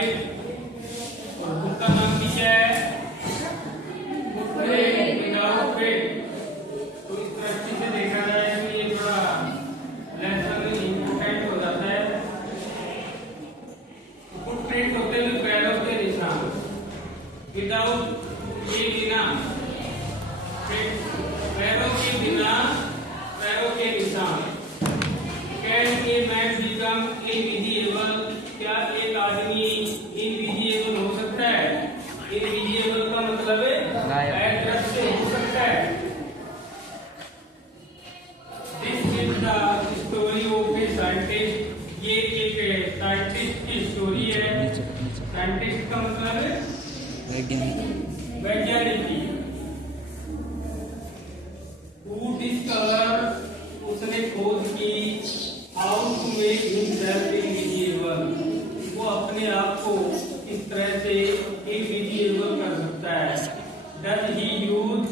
Right, और book का नाम भी क्या है? Footprint without print. तो इस दृष्टि से देखा जाए तो ये थोड़ा लेसन इम्पोर्टेंट हो जाता है। फुटप्रिंट होते हैं पैरों के निशान, विदाउट के बिना, पैरों के बिना पैरों के निशान। Can a man become invisible? क्या एक आदमी इनविजिबल हो सकता है? इनविजिबल का मतलब है अदृश्य हो सकता है। This is the story of a scientist. ये एक साइंटिस्ट की स्टोरी है। साइंटिस्ट का मतलब है वैज्ञानिक की। Who discovered? उसने खोज की how to make himself invisible। वो अपने आप को इस तरह से invisible कर सकता है। Does he use?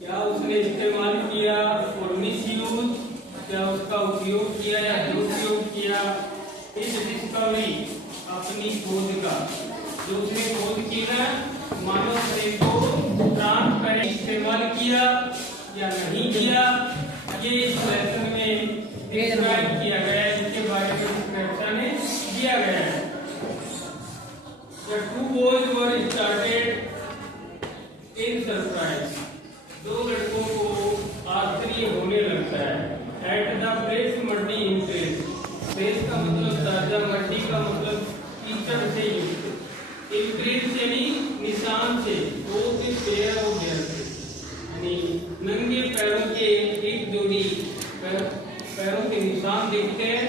क्या उसने इस्तेमाल किया और misuse? क्या उसका उपयोग किया या दुरुपयोग किया? इस डिस्कवरी, अपनी खोज का, जो उसने खोज की ना, मानव शरीर को ट्रांसपेरेंट इस्तेमाल किया या नहीं किया, ये इस लेसन में डिस्क्राइब किया गया है, इसके बारे में व्याख्या में दिया गया है। The two boys were started in surprise। दो लड़कों को आश्चर्य होने लगता है। At the fresh muddy impress। Fresh का मतलब ताजा, मट्टी का मतलब कीचड़ से युक्त, इम्प्रेस यानी निशान से, वो के पैर और पैर से, नंगे पैरों के एक जोड़ी पैरों के निशान देखते हैं।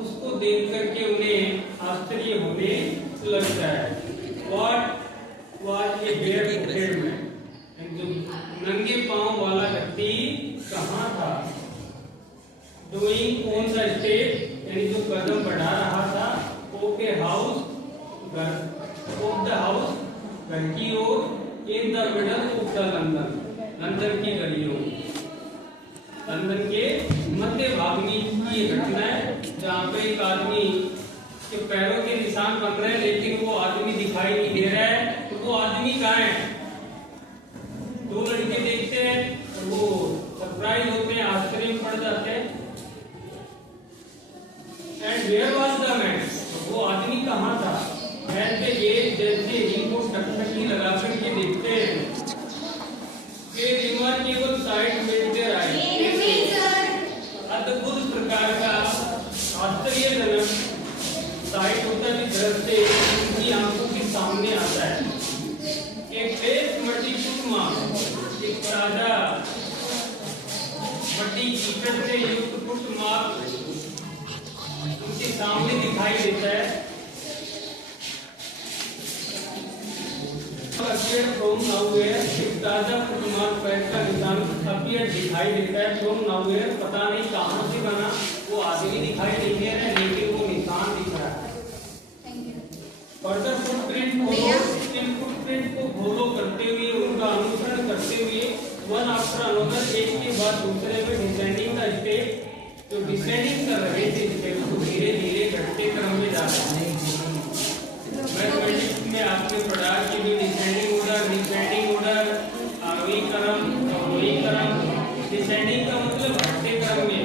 उसको देख करके उन्हें आश्चर्य होने लगता है। What was a barefooted man? जो नंगे पांव वाला व्यक्ति कहाँ था? Doing on the step, यानी जो कदम बढ़ा रहा था, of a house, of the house, घर की ओर, in the middle of the London, London की गलियों, लंदन के मध्य भाग में की ये घटना है, जहाँ पे एक आदमी के पैरों के निशान बन रहे हैं, लेकिन वो आदमी दिखाई नहीं दे रहा है। तो वो आदमी कहाँ है? दो लड़के देखते हैं और वो सरप्राइज होते हैं, आश्चर्य में पड़ जाते हैं। And where was the man? वो आदमी कहाँ था? ऐसे ये जैसे इनको टकटकी लगा करके देखते हैं, रिमार्केबल साइट में देर आई, अद्भुत प्रकार का आश्चर्यजनक साइट होता है, दृश्य उनकी आंखों के सामने आता है। एक फ्रेश मट्टी कुटमा, एक ताजा मट्टी कीचड़ से युक्त कुटमा उनके सामने दिखाई देता है। फ्रॉम नाउवेयर, एक ताजा कुटुमार पैर का निशान अपीयर दिखाई देता है। फ्रॉम नाउवेयर, पता नहीं कहाँ से बना, वो आदमी दिखाई नहीं दे रहा है, लेकिन वो निशान दिख रहा है। फर्दर फुटप्रिंट फॉलो, इन फुटप्रिंट को फॉलो करते हुए, उनका अनुसरण करते हुए, वन आफ्टर अनदर, एक के बाद दूसरे में डिसेंडिंग का स्टेप, जो डिसेंडिंग कर रहे थे स्टेप को धीरे धीरे घटते क्रम में जा रहे हैं। मैथमेटिक्स में आपने पढ़ा कि भी डिसेंडिंग ऑर्डर, आरोही क्रम, अवरोही क्रम। डिसेंडिंग का मतलब घटते क्रम में,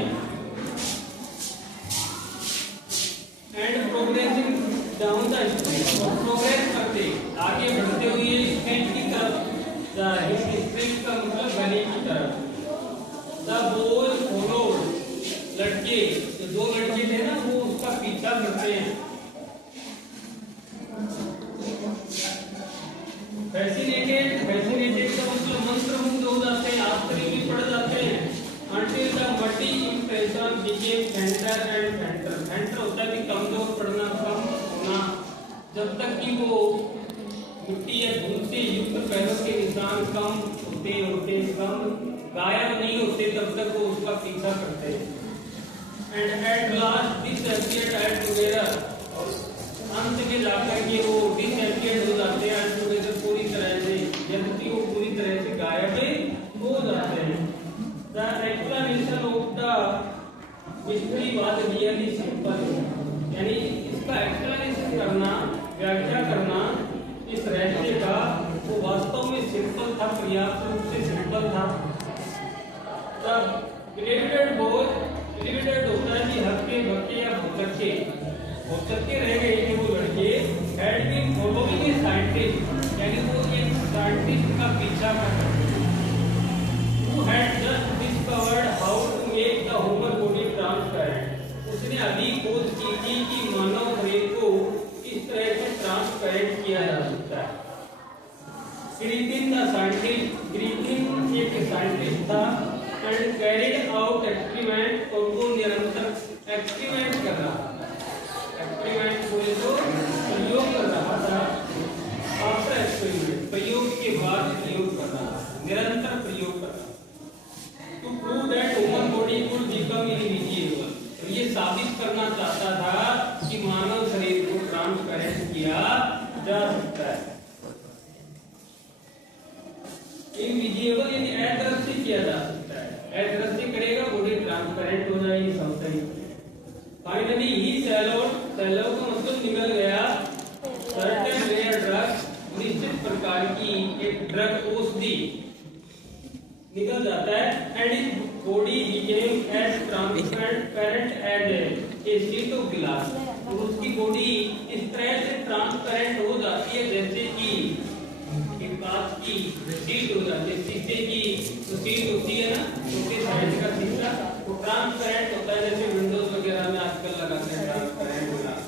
and progressing down the street, progress करते आगे बढ़ते हुए स्ट्रीट की तरफ जा रहे हैं। स्ट्रीट का मतलब गली की तरफ। द बॉय फॉलोड, लड़के, जो दो लड़के थे ना, वो उसका पीछा करते हैं। फैसिनेटेड का मतलब मंत्रमुग्ध हो जाते हैं, आश्चर्य में पड़ जाते हैं। Until the muddy impression became fainter and fainter। fainter होता है कि कमजोर पड़ना, कम होना। जब तक कि वो मिट्टी या धूल से युक्त पैरों के निशान कम होते होते कम गायब नहीं होते, तब तक वो उसका पीछा करते हैं। And at last disappeared altogether। अंत में जाकर के वो डिसअपियर्ड हो जाते हैं altogether, पूरी तरह से, यद्यपि वो पूरी तरह से गायब हो जाते हैं। The explanation of the mystery was really simple। यानी इसका एक्सप्लेनेशन करना व्याख्या करना इस रहस्य का वो वास्तव में सिंपल था, पर्याप्त रूप से सिंपल था। तब एलिवेटेड होता है कि हक्के भक्के या भौचक्के रह गए थे वो लड़के। Had been following a scientist, यानी वो एक साइंटिस्ट का पीछा कर रहे थे। Who had just discovered how to make the human body transparent, उसने अभी खोज की थी कि मानव शरीर को इस तरह से ट्रांसपेरेंट किया जा सकता है। ग्रिफिन एक साइंटिस्ट था एंड कैरिड आउट एक्सपेरिमेंट, और वो निरंतर एक्सपेरिमेंट कर रहा था। एक्सपेरिमेंट बोले तो प्रयोग कर रहा था। आफ्टर एक्सपेरिमेंट, प्रयोग के बाद प्रयोग कर रहा था, निरंतर प्रयोग कर रहा था। To prove that human body could become invisible, ये साबित करना चाहता था कि मानव शरीर को ट्रांसपेरेंट किया जा सकता है। इनविजिबल यानी अदृश्य किया जा सकता है। अदृश्य करेगा बॉडी ट्रांसपेरेंट हो जाएगी, सब सही। फाइनली ही सेलो का मतलब निकल गया। सर्टेन रेयर ड्रग, निश्चित प्रकार की एक ड्रग औषधि निकल जाता है। And is body became as transparent as a sheet of glass, और उसकी बॉडी इस तरह से ट्रांसपेरेंट हो जाती है जैसे कि कांच की शीट हो जाती है। शीशे की तो शीट होती है ना, छोटे साइज का शीशा, वो ट्रांसपेरेंट होता है जैसे विंडोज वगैरह में आजकल लगाते हैं ट्रांसपेरेंट ग्लास,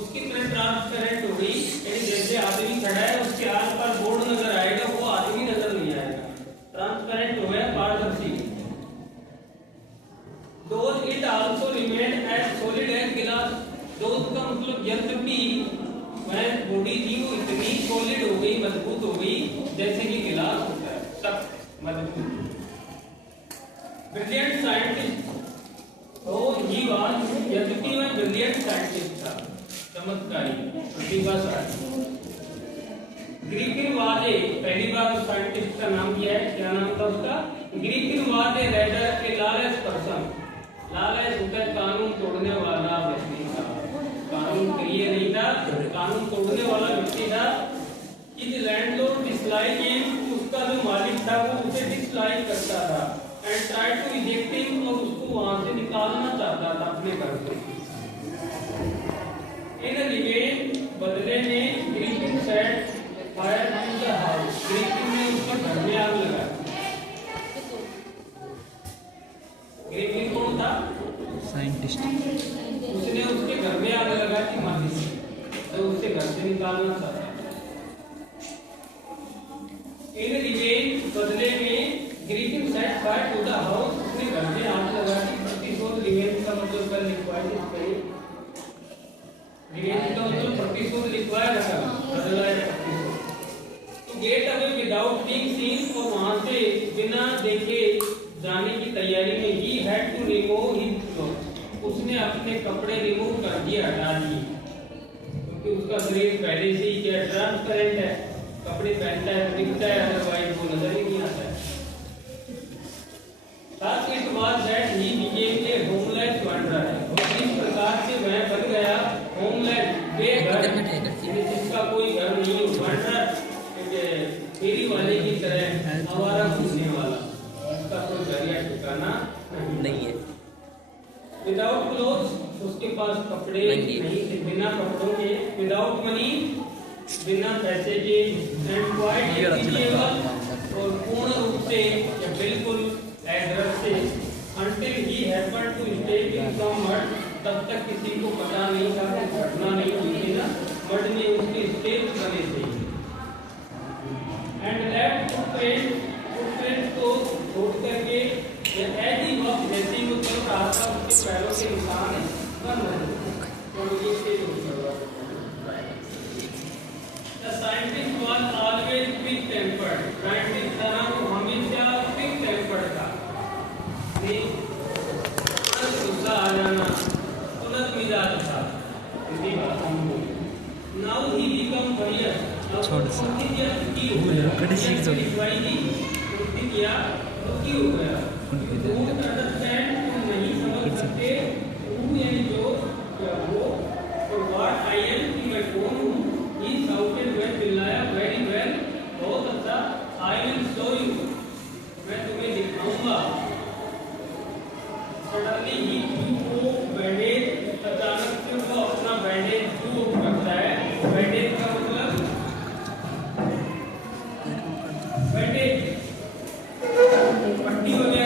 उसकी तरह ट्रांसपेरेंट हो गई। यानी जैसे आदमी खड़ा है उसके आस पास बोर्ड नजर आएगा, वो आदमी नजर नहीं आएगा, ट्रांसपेरेंट हो गया, पारदर्शी। Though it also remained as solid as glass, though का मतलब यद्यपि वह बॉडी थी वो इतनी सॉलिड हो गई, मजबूत हो गई जैसे कि गिलास होता है, सख्त मजबूत। ब्रिलियंट साइंटिस्ट, तो ही वाज, यद्यपि वह ब्रिलियंट साइंटिस्ट था, चमत्कारी, प्रतिभाशाली। ग्रिफिन वाज ए, पहली बार उस साइंटिस्ट का नाम किया है, क्या नाम था उसका? Griffin was a raider A lawless person. Lawless होता है कानून तोड़ने वाला व्यक्ति था, कानून प्रिय नहीं था, कानून तोड़ने वाला व्यक्ति था। इस लैंडलॉर्ड डिसलाइक हिम, उसका जो मालिक था वो उसे डिसलाइक करता था। And try to eject him, और उसको वहां से निकालना चाहता था अपने घर से। इन रिवेंज, बदले में Griffin set fire to the house, Griffin ने उसके घर में आग लगाई। ग्रिफिन कौन था? साइंटिस्ट। उसने उसके घर में आग लगा थी माली से, तो उससे घर से निकालना चाहता। इन रिवेंज, बदले में Griffin set fire to the house, उसने घर में आग लगा थी। प्रतिशोध, रिवेंज का मतलब कल लिखवाया था, रिवेंज का मतलब प्रतिशोध लिखवाया था, बदला है प्रतिशोध। तो get away without being seen, और वहां से बिना देखे जाने की तैयारी में ही had to remove his cloth, उसने अपने कपड़े रिमूव कर दिए, हटा दिए, क्योंकि उसका शरीर पहले से ही क्या ट्रांसपेरेंट है, कपड़े पहनता है तो दिखता है, अदरवाइज वो नजर ही नहीं आता है। Thus it was that he became a homeless wanderer, और इस प्रकार से वह बन गया होमलेस, बेघर, जिसका कोई घर नहीं, wanderer, फेरी वाले की तरह आवारा घूमने वाला, उसका कोई घर या ठिकाना नहीं है। विदाउट क्लोथ्स, उसके पास कपड़े नहीं थे, बिना कपड़ों के। विदाउट मनी, बिना पैसे के। एंड क्वाइट इनविजिबल, और पूर्ण रूप से या बिल्कुल अदृश्य। until he happened to step in some mud, तब तक किसी को पता नहीं था कि घटना नहीं हुई थी ना, मड में उसके स्टेप्स बने थे। एंड लेफ्ट फुटप्रिंट को छोड़ करके ऐसी वक्त जैसे वो चल रहा था उसके पैरों के निशान बन रहे थे, तो ये स्टेज हो। The scientist was always quick tempered, scientist था ना वो हमेशा quick tempered था, गुस्सा आ जाना, तुरंत मिजाज था, इसी बात हम बोले। Now he become furious, छोड़ सा कड़ी सीख जो किया तो की हो गया, वो अंडरस्टैंड नहीं समझ सकते, वो यानी जो वो, और व्हाट आई एम, कि मैं कौन हूँ, आई विल शो यू, मैं तुम्हें दिखाऊंगा। सडनली ही थ्रू बैंडेज, अचानक से वो अपना बैंडेज थ्रू करता है। बैंडेज का मतलब बैंडेज पट्टी वगैरह